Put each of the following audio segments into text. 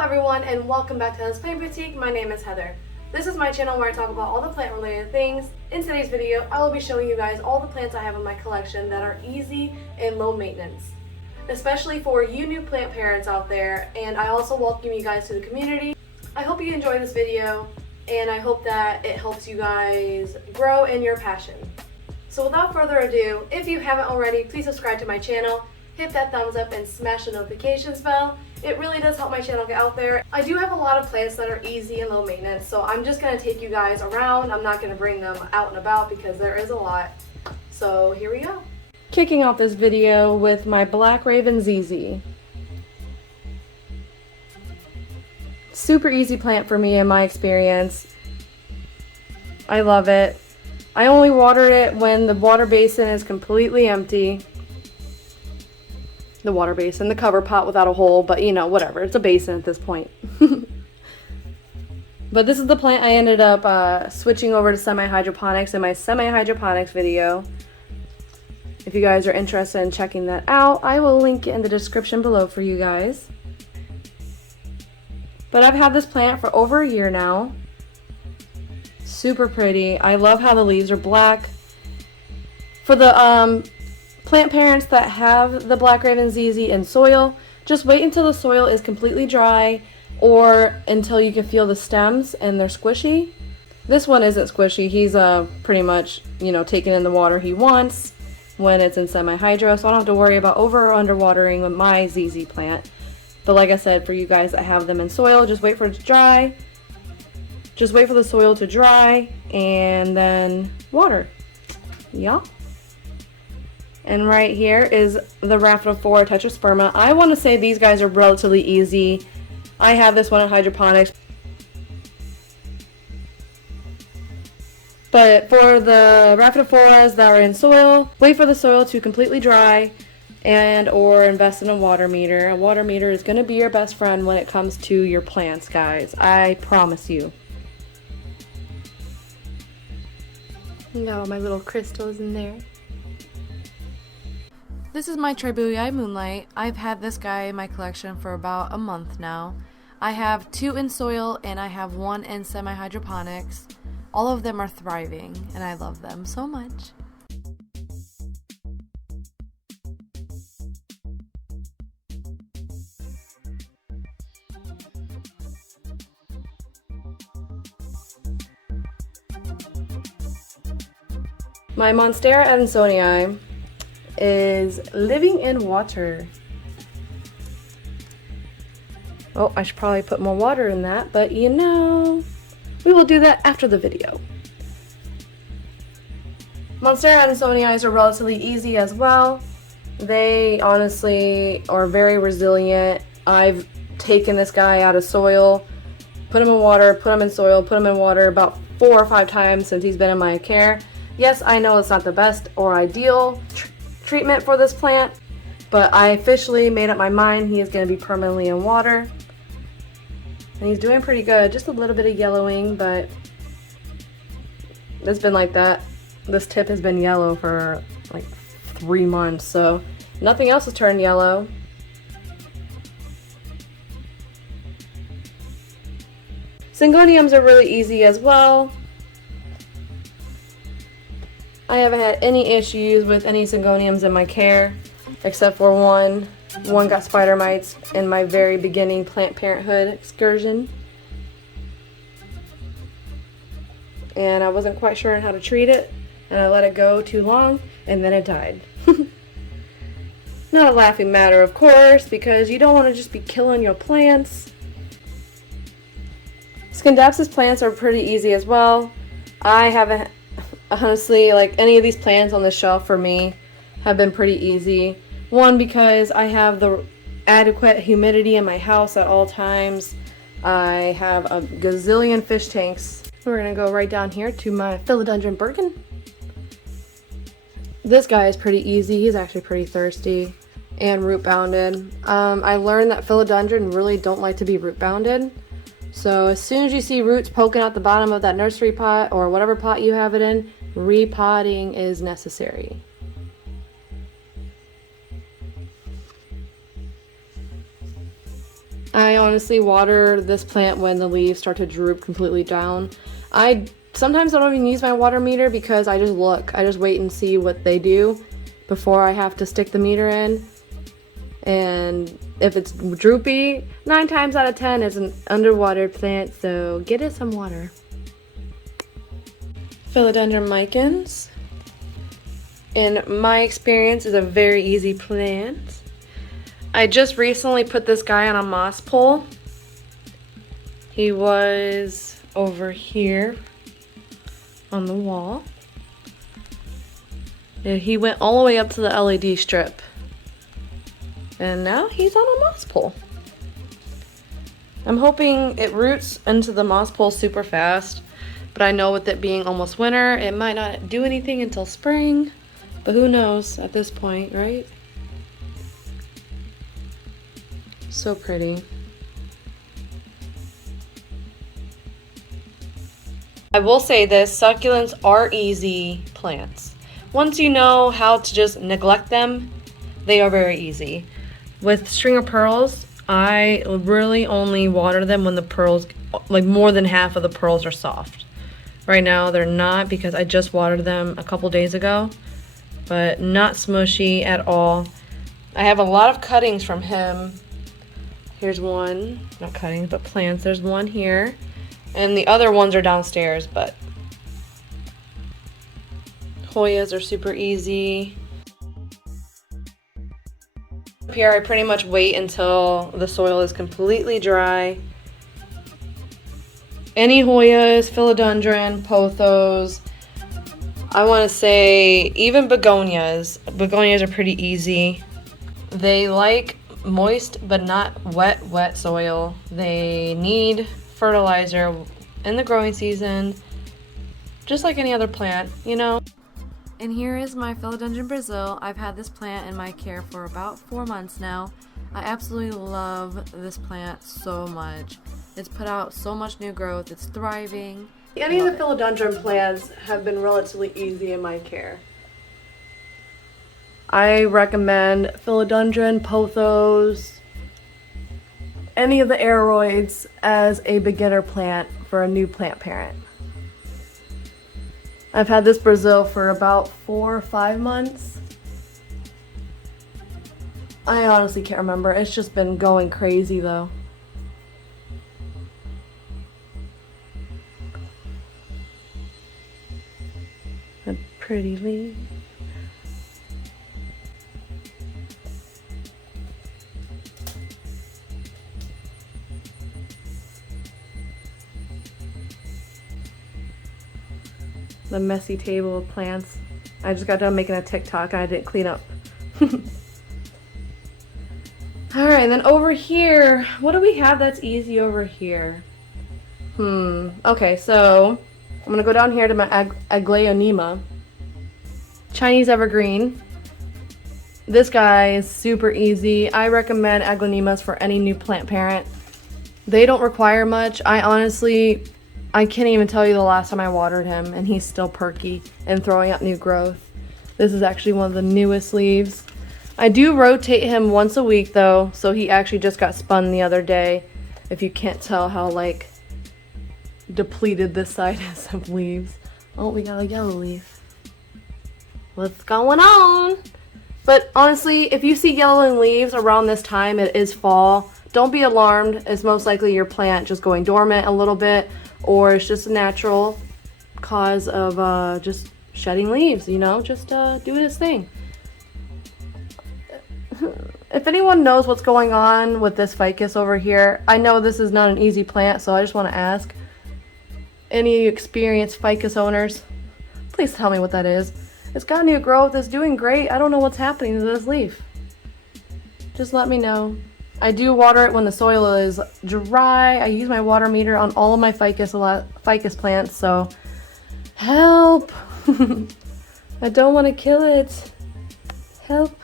everyone and welcome back to Heather's Plant Boutique. My name is Heather. This is my channel where I talk about all the plant related things. In today's video, I will be showing you guys all the plants I have in my collection that are easy and low maintenance, especially for you new plant parents out there, and I also welcome you guys to the community. I hope you enjoy this video and I hope that it helps you guys grow in your passion. So without further ado, if you haven't already, please subscribe to my channel, hit that thumbs up and smash the notifications bell. It really does help my channel get out there. I do have a lot of plants that are easy and low maintenance, so I'm just going to take you guys around. I'm not going to bring them out and about because there is a lot. So here we go. Kicking off this video with my Black Raven ZZ. Super easy plant for me in my experience. I love it. I only water it when the water basin is completely empty. The water basin, the cover pot without a hole, but you know, whatever. It's a basin at this point. But this is the plant I ended up switching over to semi-hydroponics in my semi-hydroponics video. If you guys are interested in checking that out, I will link it in the description below for you guys. But I've had this plant for over a year now. Super pretty. I love how the leaves are black. For the plant parents that have the Black Raven ZZ in soil, just wait until the soil is completely dry or until you can feel the stems and they're squishy. This one isn't squishy. He's pretty much, you know, taking in the water he wants when it's in semi-hydro, so I don't have to worry about over or under watering with my ZZ plant. But like I said, for you guys that have them in soil, just wait for it to dry. Just wait for the soil to dry and then water. Yeah. And right here is the Rapidophora tetrasperma. I want to say these guys are relatively easy. I have this one in hydroponics. But for the Rapidophoras that are in soil, wait for the soil to completely dry and or invest in a water meter. A water meter is going to be your best friend when it comes to your plants, guys. I promise you. Got all my little crystals in there. This is my Tribouilli Moonlight. I've had this guy in my collection for about a month now. I have 2 in soil and I have 1 in semi-hydroponics. All of them are thriving and I love them so much. My Monstera and Sonia is living in water. Oh, I should probably put more water in that, but you know, we will do that after the video. Monstera and Sonia are relatively easy as well. They honestly are very resilient. I've taken this guy out of soil, put him in water, put him in soil, put him in water about 4 or 5 times since he's been in my care. Yes, I know it's not the best or ideal treatment for this plant, but I officially made up my mind he is going to be permanently in water. And he's doing pretty good. Just a little bit of yellowing, but it's been like that. This tip has been yellow for like 3 months, so nothing else has turned yellow. Syngoniums are really easy as well. I haven't had any issues with any Syngoniums in my care, except for one. One got spider mites in my very beginning plant parenthood excursion. And I wasn't quite sure on how to treat it, and I let it go too long, and then it died. Not a laughing matter, of course, because you don't want to just be killing your plants. Scindapsus plants are pretty easy as well. I haven't, honestly, like any of these plants on the shelf for me have been pretty easy. One, because I have the adequate humidity in my house at all times. I have a gazillion fish tanks. We're going to go right down here to my Philodendron Birkin. This guy is pretty easy. He's actually pretty thirsty and root bounded. I learned that Philodendron really don't like to be root bounded. So as soon as you see roots poking out the bottom of that nursery pot or whatever pot you have it in, repotting is necessary. I honestly water this plant when the leaves start to droop completely down. Sometimes I don't even use my water meter because I just look. I just wait and see what they do before I have to stick the meter in. And if it's droopy, 9 times out of 10 it's an underwatered plant, so get it some water. Philodendron micans, in my experience, is a very easy plant. I just recently put this guy on a moss pole. He was over here on the wall. And he went all the way up to the LED strip. And now he's on a moss pole. I'm hoping it roots into the moss pole super fast, but I know with it being almost winter, it might not do anything until spring, but who knows at this point, right? So pretty. I will say this, succulents are easy plants. Once you know how to just neglect them, they are very easy. With string of pearls, I really only water them when the pearls, like more than half of the pearls are soft. Right now they're not because I just watered them a couple days ago, but not smushy at all. I have a lot of cuttings from him. Here's one, not cuttings, but plants. There's one here, and the other ones are downstairs, but Hoyas are super easy. Up here, I pretty much wait until the soil is completely dry. Any Hoyas, Philodendron, pothos, I want to say even begonias. Begonias are pretty easy. They like moist but not wet soil. They need fertilizer in the growing season, just like any other plant, you know. And here is my Philodendron Brazil. I've had this plant in my care for about 4 months now. I absolutely love this plant so much. It's put out so much new growth. It's thriving. Any of the philodendron plants have been relatively easy in my care. I recommend philodendron, pothos, any of the aeroids as a beginner plant for a new plant parent. I've had this Brazil for about 4 or 5 months. I honestly can't remember. It's just been going crazy though. A pretty leaf. The messy table of plants. I just got done making a TikTok and I didn't clean up. Alright, and then over here, what do we have that's easy over here? Okay, so I'm gonna go down here to my Aglaonema. Chinese evergreen. This guy is super easy. I recommend Aglaonemas for any new plant parent. They don't require much. I can't even tell you the last time I watered him and he's still perky and throwing out new growth. This is actually one of the newest leaves. I do rotate him once a week though, so he actually just got spun the other day. If you can't tell how like depleted this side is of leaves. Oh, we got a yellow leaf. What's going on? But honestly, if you see yellowing leaves around this time, it is fall. Don't be alarmed. It's most likely your plant just going dormant a little bit, or it's just a natural cause of just shedding leaves, you know, just doing its thing. If anyone knows what's going on with this ficus over here, I know this is not an easy plant, so I just want to ask any experienced ficus owners, please tell me what that is. It's got new growth, it's doing great. I don't know what's happening to this leaf. Just let me know. I do water it when the soil is dry. I use my water meter on all of my ficus plants, so help. I don't want to kill it. Help.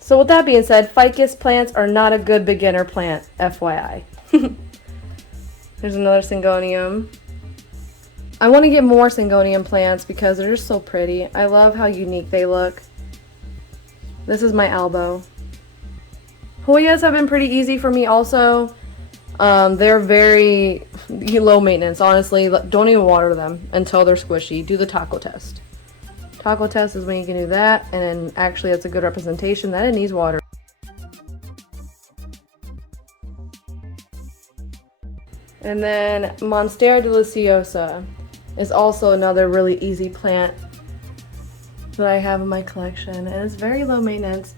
So with that being said, ficus plants are not a good beginner plant, FYI. There's another Syngonium. I want to get more Syngonium plants because they're just so pretty. I love how unique they look. This is my elbow. Hoyas have been pretty easy for me also. They're very low maintenance, honestly. Don't even water them until they're squishy. Do the taco test. Taco test is when you can do that, and then actually it's a good representation that it needs water. And then Monstera deliciosa is also another really easy plant that I have in my collection, and it's very low maintenance.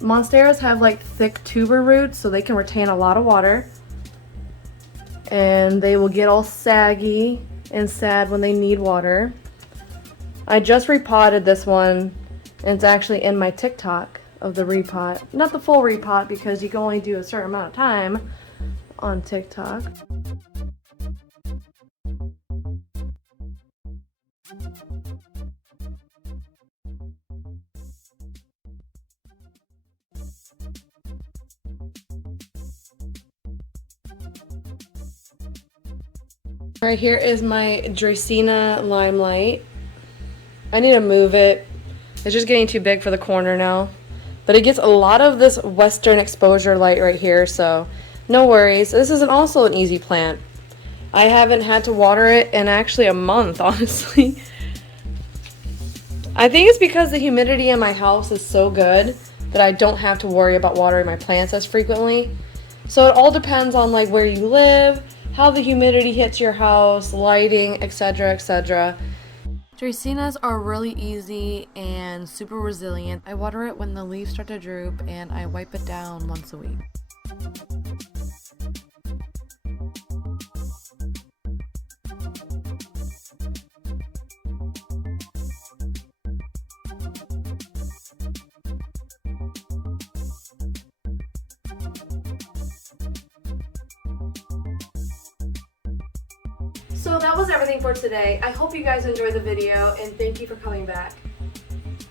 Monsteras have like thick tuber roots, so they can retain a lot of water, and they will get all saggy and sad when they need water. I just repotted this one, and it's actually in my TikTok of the repot. Not the full repot because you can only do a certain amount of time on TikTok. Right here is my Dracaena limelight. I need to move it. It's just getting too big for the corner now. But it gets a lot of this western exposure light right here, so no worries. This is also an easy plant. I haven't had to water it in actually a month, honestly. I think it's because the humidity in my house is so good that I don't have to worry about watering my plants as frequently. So it all depends on like where you live, how the humidity hits your house, lighting, etc., etc. Dracaenas are really easy and super resilient. I water it when the leaves start to droop, and I wipe it down once a week. So that was everything for today. I hope you guys enjoyed the video, and thank you for coming back.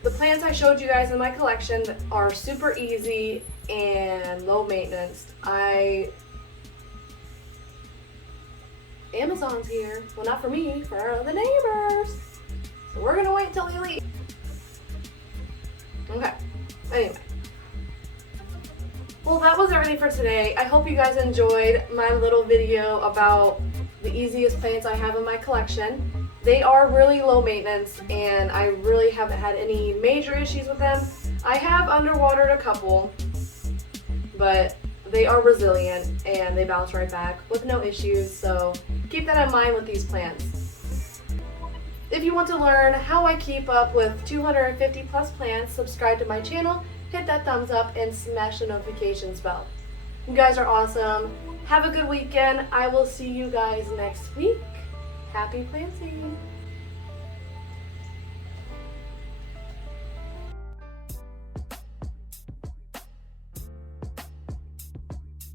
The plants I showed you guys in my collection are super easy and low maintenance. Amazon's here. Well, not for me, for the neighbors. So we're gonna wait until you leave. Okay, anyway. Well, that was everything for today. I hope you guys enjoyed my little video about the easiest plants I have in my collection. They are really low maintenance, and I really haven't had any major issues with them. I have underwatered a couple, but they are resilient and they bounce right back with no issues, so keep that in mind with these plants. If you want to learn how I keep up with 250 plus plants, subscribe to my channel, hit that thumbs up, and smash the notifications bell. You guys are awesome. Have a good weekend. I will see you guys next week. Happy planting!